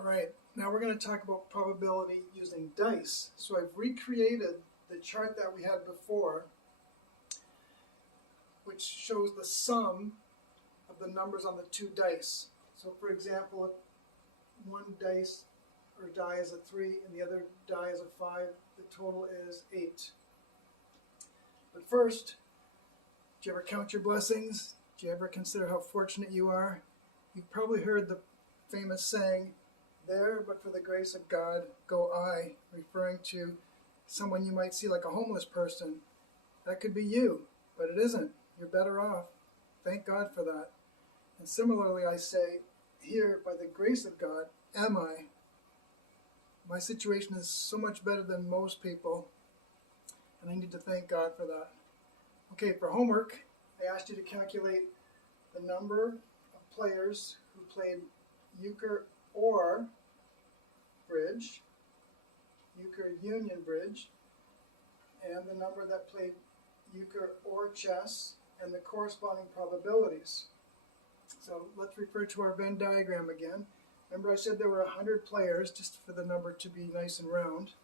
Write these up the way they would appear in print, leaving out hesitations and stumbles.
All right, now we're going to talk about probability using dice. So I've recreated the chart that we had before, which shows the sum of the numbers on the two dice. So for example, if one dice or die is a 3 and the other die is a 5, the total is 8. But first, do you ever count your blessings? Do you ever consider how fortunate you are? You've probably heard the famous saying, "There, but for the grace of God, go I," referring to someone you might see like a homeless person. That could be you, but it isn't. You're better off. Thank God for that. And similarly, I say, here, by the grace of God, am I. My situation is so much better than most people, and I need to thank God for that. Okay, for homework, I asked you to calculate the number of players who played euchre or bridge, euchre union bridge, and the number that played euchre or chess, and the corresponding probabilities. So let's refer to our Venn diagram again. Remember I said there were 100 players, just for the number to be nice and round.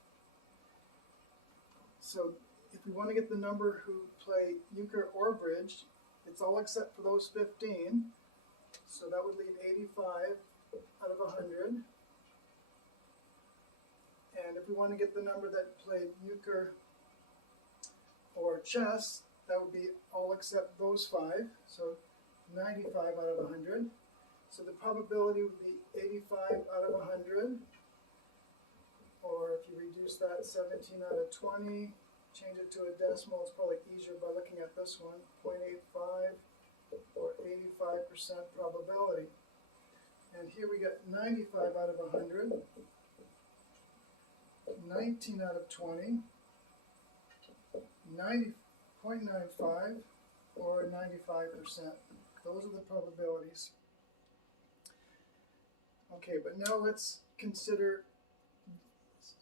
So if we want to get the number who play euchre or bridge, it's all except for those 15. So that would leave 85 out of 100. And if we want to get the number that played euchre or chess, that would be all except those 5. So 95 out of 100. So the probability would be 85 out of 100. Or if you reduce that, 17 out of 20. Change it to a decimal. It's probably easier by looking at this one. 0.85 or 85% probability. And here we got 95 out of 100. 19 out of 20. 90.95 or 95%. Those are the probabilities. Okay, but now let's consider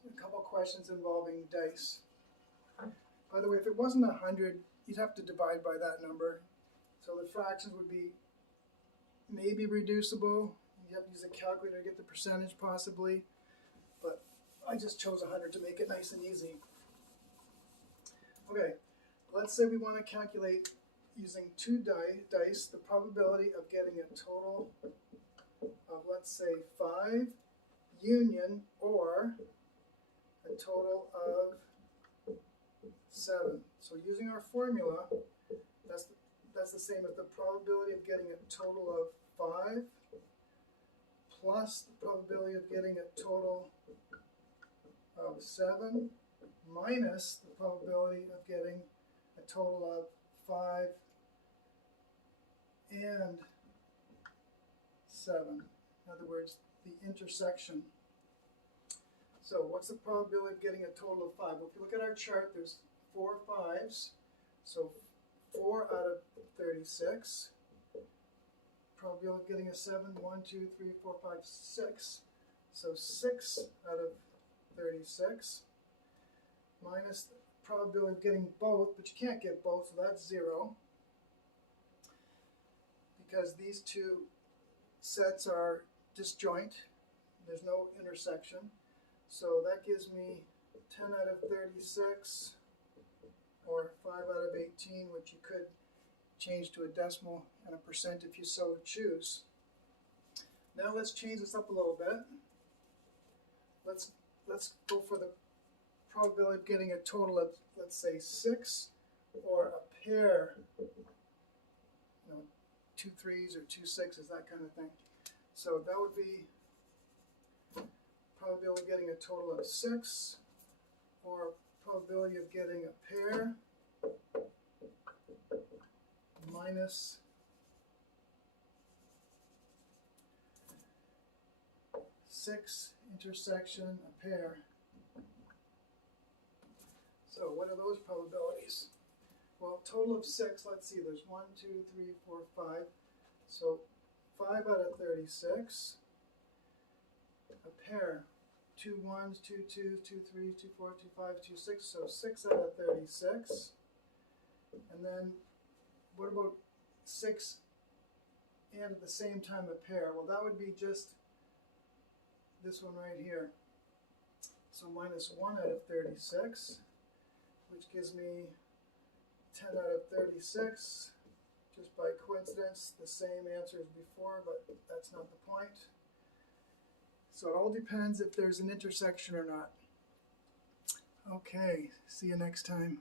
a couple questions involving dice. By the way, if it wasn't 100, you'd have to divide by that number. So the fractions would be maybe reducible. You have to use a calculator to get the percentage possibly. But I just chose 100 to make it nice and easy. Okay, let's say we want to calculate using two dice the probability of getting a total of, let's say, 5 union or a total of 7. So using our formula, that's the same as the probability of getting a total of 5 plus the probability of getting a total of 7 minus the probability of getting a total of 5 and 7. In other words, the intersection. So what's the probability of getting a total of 5? Well, if you look at our chart, there's 4 5s. So 4 out of 36. Probability of getting a 7, 1, 2, 3, 4, 5, 6. So 6 out of 36 minus the probability of getting both, but you can't get both, so that's 0. Because these two sets are disjoint. There's no intersection. So that gives me 10 out of 36 or 5 out of 18, which you could change to a decimal and a percent if you so choose. Now let's change this up a little bit. Let's go for the probability of getting a total of, let's say, 6 or a pair, 2 3s or 2 6s, that kind of thing. So that would be probability of getting a total of 6 or probability of getting a pair minus 6 intersection a pair. So what are those probabilities? Well, total of 6, let's see, there's 1, 2, 3, 4, 5. So 5 out of 36. A pair, 2 1s, 2 2s, 2 3s, 2 4, 2 5, 2 6. So 6 out of 36. And then what about 6 and at the same time a pair? Well, that would be just this one right here. So minus 1 out of 36, which gives me 10 out of 36. Just by coincidence, the same answer as before, but that's not the point. So it all depends if there's an intersection or not. Okay, see you next time.